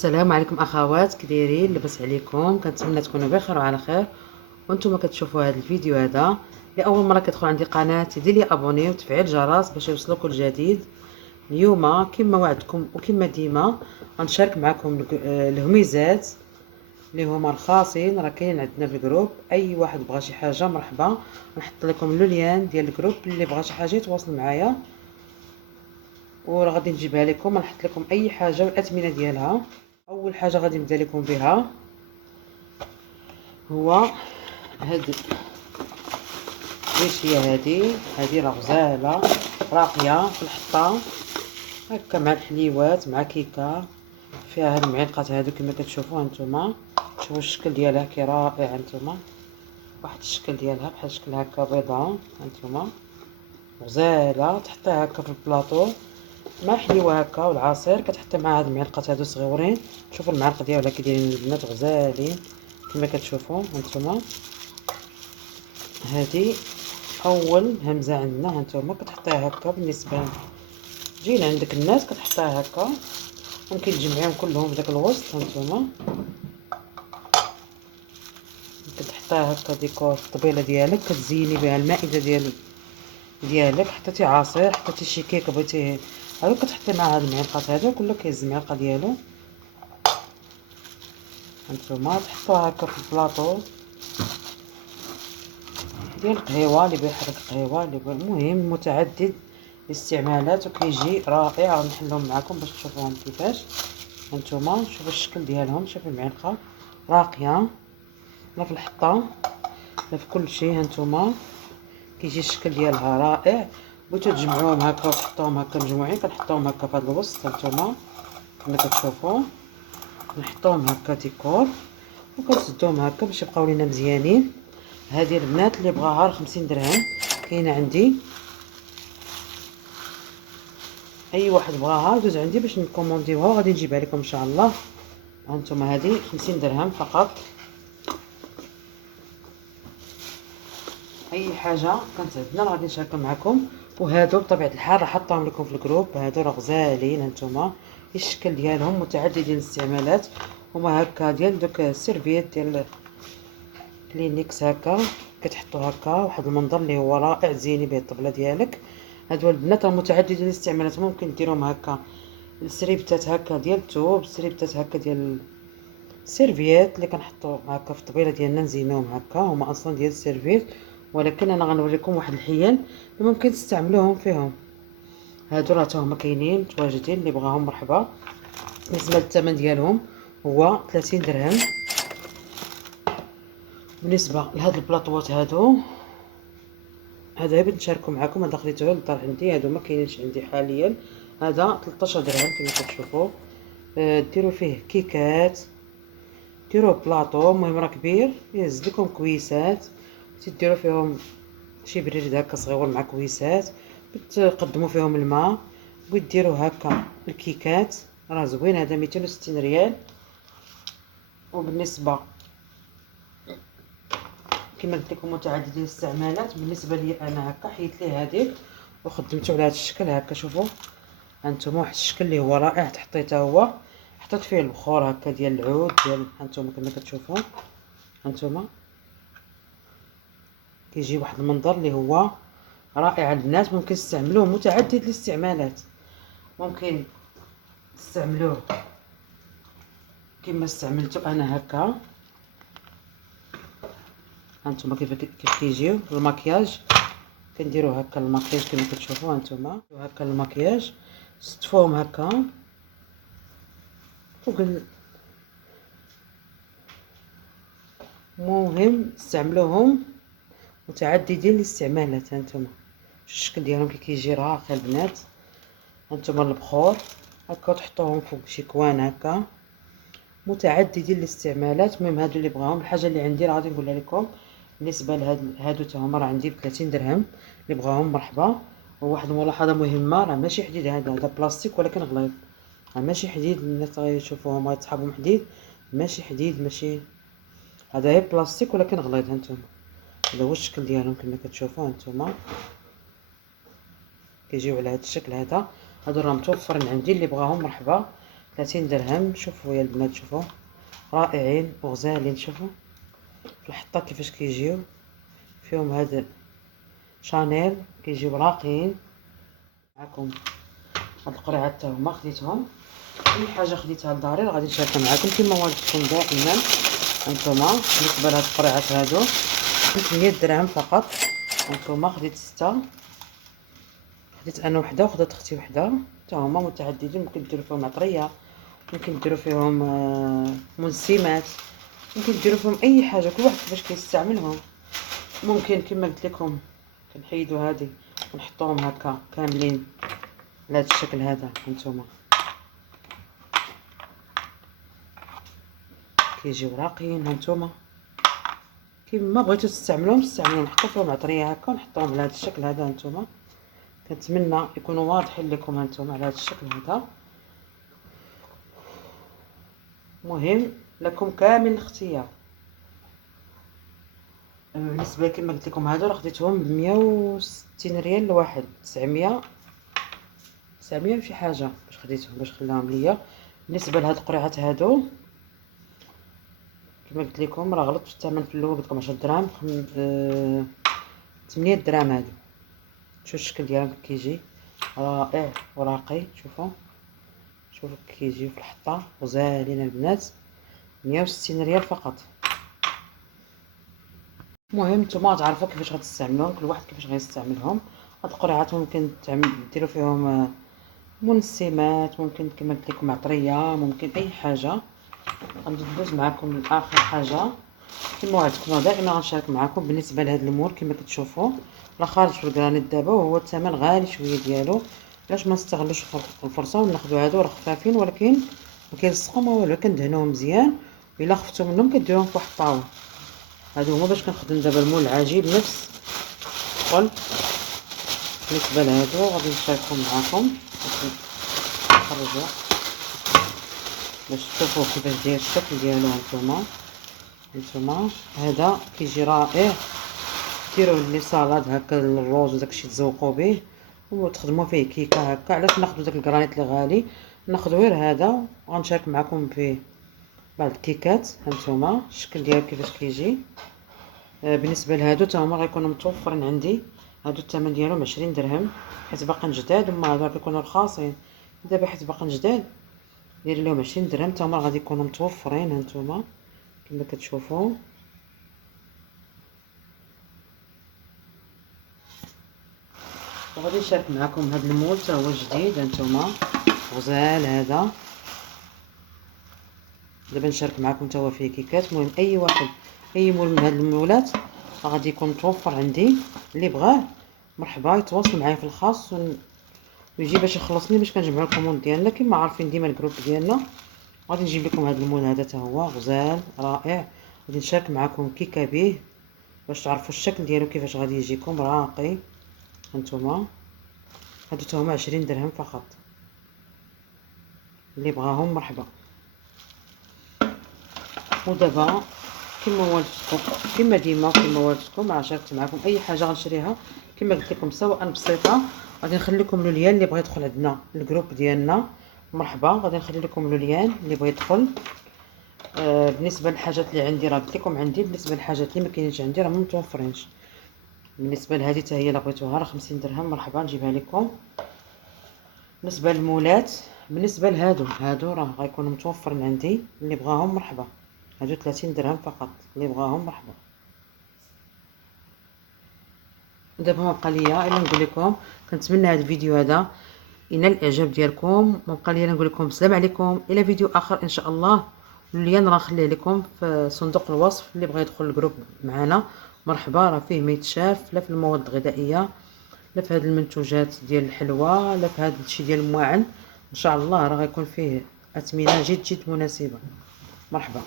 السلام عليكم اخوات، كدايرين؟ لاباس عليكم؟ كنتمنى تكونوا بخير وعلى خير. وانتم كتشوفوا هذا الفيديو هذا لاول مره كتدخل عندي قناه، دير لي ابوني وتفعيل الجرس باش يوصلوا كل جديد. اليوم كما وعدتكم وكما ديما غنشارك معكم الهميزات اللي هما الخاصين، راه كاين عندنا في الجروب. اي واحد بغى شي حاجه مرحبا، نحط لكم لو لين ديال الجروب اللي بغى شي حاجه يتواصل معايا وراه غادي نجيبها لكم. نحط لكم اي حاجه والاثمنه ديالها. اول حاجه غادي نبدا لكم بها هو هاد ايش هي هادي راه غزاله راقيه في الحطه هكا مع الحليوات مع كيكه. فيها هاد المعلقات هادو كما كتشوفوا هانتوما. شوفوا الشكل ديالها كي رائع هانتوما، واحد الشكل ديالها بحال شكل هكا بيضاء هانتوما، غزاله. تحطيها هكا في البلاطو مع حليوه هكا والعصير، كتحطي مع هاد المعلقات هادو صغيورين. شوفوا المعلقه ديالها كي دايرين البنات، غزالين كما كتشوفوا هانتوما. هادي اول همزه عندنا هانتوما، كتحطيها هكا. بالنسبه تجي عندك الناس كتحطيها هكا، ممكن تجمعيهم كلهم في داك الوسط هانتوما. ممكن تحطيها هكا ديكور في الطبيله ديالك، كتزيني بها المائده ديالك. حطيتي عصير، حطيتي شي كيك بغيتي هادو، كتحطي مع هاد المعلقات هادو، كله كيهز المعلقه ديالو هانتوما. تحطوها هكا في البلاطو ديال القهيوه اللي بيحرك قهيوه اللي المهم متعدد الاستعمالات، وكيجي رائع. غنحلهم معكم باش تشوفوهم كيفاش هانتوما. شوفوا الشكل ديالهم، شوفوا المعلقه راقيه لا في الحطه لا في كل شيء هانتوما. كيجي الشكل ديالها رائع. بغيتو تجمعوهم هكا وتحطوهم هكا مجموعين، كنحطوهم هكا في هذا الوسط هانتوما كما كتشوفوا. نحطوهم هكا ديكور وكنسدوهم هكا باش يبقاو لينا مزيانين. هذه البنات اللي بغاها ب 50 درهم كاينه عندي. اي واحد بغاها دوز عندي باش نكومونديوها وغادي نجيبها لكم ان شاء الله. هانتوما هذه 50 درهم فقط. اي حاجه كانت عندنا غادي نشاركها معكم. وهادو بطبيعه الحال راه حطاهم لكم في الجروب. هادو راه غزالين هانتوما، الشكل ديالهم متعددين الاستعمالات. هما هكا ديال دوك السيرفيت ديال كلينكس هكا، كتحطوا هكا واحد المنظر اللي هو رائع، زيني به الطبله ديالك. هادو البنات راه متعددين الاستعمالات، ممكن ديروهم هكا السريبتات هكا ديال الثوب، السريبتات هكا ديال السيرفيات اللي كنحطوا هكا في الطبيله ديالنا نزينوهم هكا. هما اصلا ديال السيرفيت، ولكن انا غنوريكم واحد الحيل اللي ممكن تستعملوهم فيهم. هادو راه هما كاينين متواجدين، اللي بغاهم مرحبا. بالنسبه للثمن ديالهم هو 30 درهم. بالنسبه لهاد البلاطوات هادو، هذا بغيت نشاركو معكم. هذا خديته للدار عندي، هادو ما كاينينش عندي حاليا. هذا 13 درهم كما كتشوفوا. ديروا فيه كيكات، ديروه بلاطو، المهم راه كبير يهز لكم كويسات. تديروا فيهم شي بريد هكا صغيور مع كويسات، بتقدموا فيهم الماء وديروا هكا الكيكات. راه زوين هذا 260 ريال. وبالنسبه كما قلت لكم متعدد الاستعمالات. بالنسبه لي انا هكا حيت ليه هذيك وخدمته على هذا الشكل هكا. شوفوا هانتوما واحد الشكل اللي هو رائع. حطيته هو، حطيت فيه البخور هكا ديال العود ديال هانتوما كما كتشوفوا هانتوما. كيجي واحد المنظر اللي هو رائع. البنات ممكن تستعملوه متعدد الاستعمالات، ممكن تستعملوه كما استعملته انا هكا. هانتوما كيف كيجيو المكياج، كنديرو هكا المكياج كما كتشوفوا هانتوما. هكا المكياج ستفوهم هكا فوق مهم تستعملوهم متعددين الاستعمالات. هانتوما الشكل ديالهم كي كيجي راقي البنات. هانتوما البخور هكا تحطوهم فوق شي كوان هكا متعددين الاستعمالات. المهم هادو اللي بغاهم. الحاجه اللي عندي راه غادي نقولها لكم. بالنسبه هادو تا هما راه عندي ب 30 درهم، اللي بغاهم مرحبا. وواحد الملاحظه مهمه، راه ماشي حديد، هذا بلاستيك ولكن غليظ. راه ماشي حديد، الناس غيشوفوهم غيتحابهم حديد، ماشي حديد ماشي. هذا غير بلاستيك ولكن غليظ. هانتوما هذا هو الشكل ديالهم كما كتشوفوا هانتوما، كيجيو على هذا الشكل هذا. هادو راه متوفرين عندي، اللي بغاهم مرحبا. 30 درهم. شوفوا يا البنات، شوفوا رائعين وغزالين. شوفوا في الحطه كيفاش كيجيو فيهم هاد شانيل، كيجيو راقيين. معكم هاد القريعات حتى هما خديتهم، اي حاجه خديتها لداري راه غادي نشاركها معكم كما والدتكم دائما. هانتوما بالنسبه لهاد القريعات هادو 800 درهم فقط. هانتوما خديت 6، خديت انا وحده وخدات اختي وحده، حتى هما متعددين. ممكن ديروا فيهم عطريه، ممكن ديروا فيهم منسمات، ممكن ديروا فيهم اي حاجه، كل واحد كيفاش كيستعملهم. ممكن كما قلت لكم كنحيدوا هذه ونحطوهم هكا كاملين على هذا الشكل هذا. هانتوما كيجيو راقيين. هانتوما كيما بغيتو تستعملوهم استعملوهم، نحطو فيهم عطريه هكا ونحطوهم على هذا الشكل هذا. هانتوما كنتمنى يكونوا واضحين لكم. هانتوما على هذا الشكل هذا، مهم لكم كامل الاختيار. بالنسبه كما قلت لكم هادو راه خديتهم ب 160 ريال الواحد، 900 وشي حاجه باش خديتهم، باش خلاهم ليا. بالنسبه لهاد القريعات هادو كما قلت لكم راه غلطت في الثمن في الاول، قلت لكم 10 دراهم 800 درهم. هادو شوفوا الشكل ديالهم كيجي رائع وراقي. شوفوا كيجيو في الحطه غزالين البنات، 160 ريال فقط. المهم نتوما تعرفوا كيفاش غتستعملوهم، كل واحد كيفاش غيستعملهم. هاد القرعات ممكن ديروا فيهم منسمات، ممكن كما قلت لكم عطريه، ممكن اي حاجه. غادي ندوز معكم لاخر حاجه كما وعدتكم دائما غنشارك معكم. بالنسبه لهاد المول كما كتشوفوا راه خارج في الكرانيت دابا، وهو الثمن غالي شويه ديالو. علاش ما نستغلوش الفرصه وناخذوا هادو؟ راه خفافين ولكن ما كيلصقوا ما والو، كندهنوهم مزيان الا خفتوا منهم كديروهم في واحد الطاوله. هادو هما باش كنخدم دابا المول العجيب نفس الشغل. بالنسبه لهادو غادي نشاركهم معكم، نخرجوا باش تشوفوا كيفاش داير الشكل ديالو. هانتوما هذا كيجي رائع، ديروه لي صالاد هكا الروز وداكشي تزوقوا به وتخدموا فيه كيكه هكا. علاش ناخذوا داك الكرانيت اللي غالي؟ ناخذ غير هذا وغنشارك معكم فيه بعض الكيكات. هانتوما الشكل ديالو كيفاش كيجي. بالنسبه لهادو تا هما غيكونوا متوفرين عندي. هادو الثمن ديالهم 20 درهم حيت باقيين جداد، هما هادو كيكونوا رخاصين دابا حيت باقيين جداد. داير لهم 20 درهم، تا هما غادي يكونوا متوفرين. هانتوما كما كتشوفوا وغادي نشارك معكم هذا المول تا هو جديد. هانتوما غزال هذا، دابا نشارك معكم تا هو فيه كيكات. المهم اي واحد اي مول من هاد المولات غادي يكون متوفر عندي. اللي بغاه مرحبا يتواصل معايا في الخاص ويجي باش يخلصني باش كنجمعوا الكوموند ديالنا. كما عارفين ديما الجروب ديالنا غادي نجيب لكم هذا المول هذا تا هو غزال رائع. غادي نشارك معكم كيكه به باش تعرفوا الشكل ديالو كيفاش غادي يجيكم راقي. هانتوما هادو تا هما 20 درهم فقط، اللي بغاهم مرحبا. ودابا كما والدتكم كما ديما وكما والدتكم راه شاركت معكم اي حاجه غنشريها كما قلت لكم سواء بسيطه. غادي نخلي لكم لوليان اللي بغى يدخل عندنا الجروب ديالنا مرحبا، غادي نخلي لكم لوليان اللي بغى يدخل. بالنسبه للحاجات اللي عندي راه قلت لكم عندي، بالنسبه للحاجات اللي ما كاينينش عندي راه ما متوفرينش. بالنسبه لهذه حتى هي الا بغيتوها راه 50 درهم مرحبا نجيبها لكم. بالنسبه للمولات بالنسبه هادو راه غيكونوا متوفرين عندي، اللي بغاهم مرحبا. هادو 30 درهم فقط، اللي بغاهم مرحبا. دابا ما بقى ليا الا نقول لكم كنتمنى هذا الفيديو هذا ينال الاعجاب ديالكم. ما بقى ليا نقول لكم السلام عليكم الى فيديو اخر ان شاء الله. اللين راه نخليه لكم في صندوق الوصف، اللي بغى يدخل الجروب معنا مرحبا. راه فيه ما يتشاف لا في المواد الغذائيه لا في هذه المنتوجات ديال الحلوى لا في هذا الشيء ديال المواعن. ان شاء الله راه غيكون فيه اثمنه جد مناسبه. مرحبا.